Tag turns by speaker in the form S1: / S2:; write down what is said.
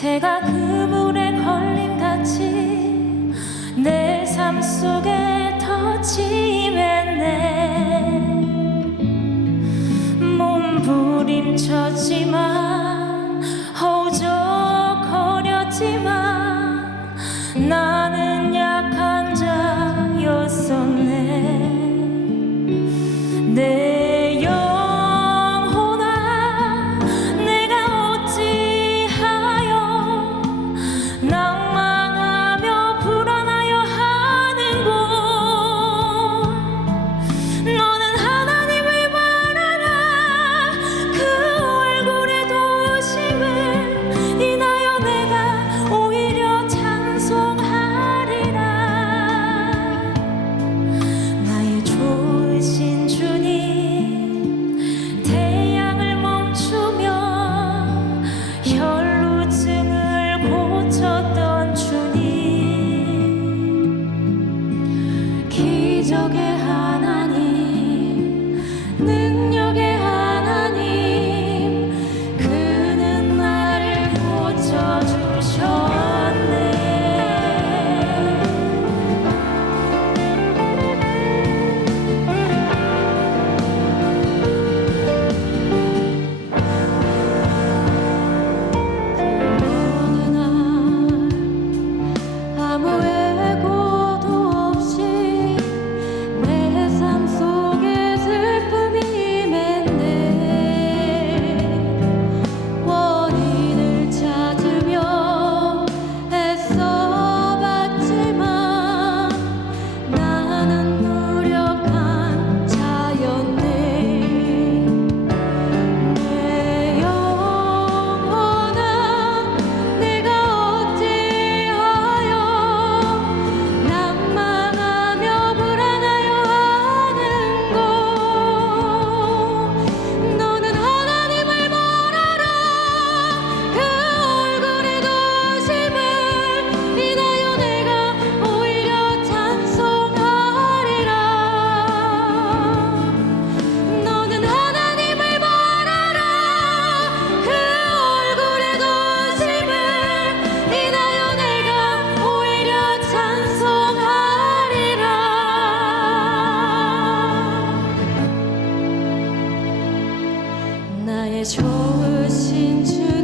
S1: 새가 그물에 걸림 같이 내 삶 속에 터지면 내 몸부림쳤지만 허우적거렸지만 나는 약한 자였었네. 좋으신 주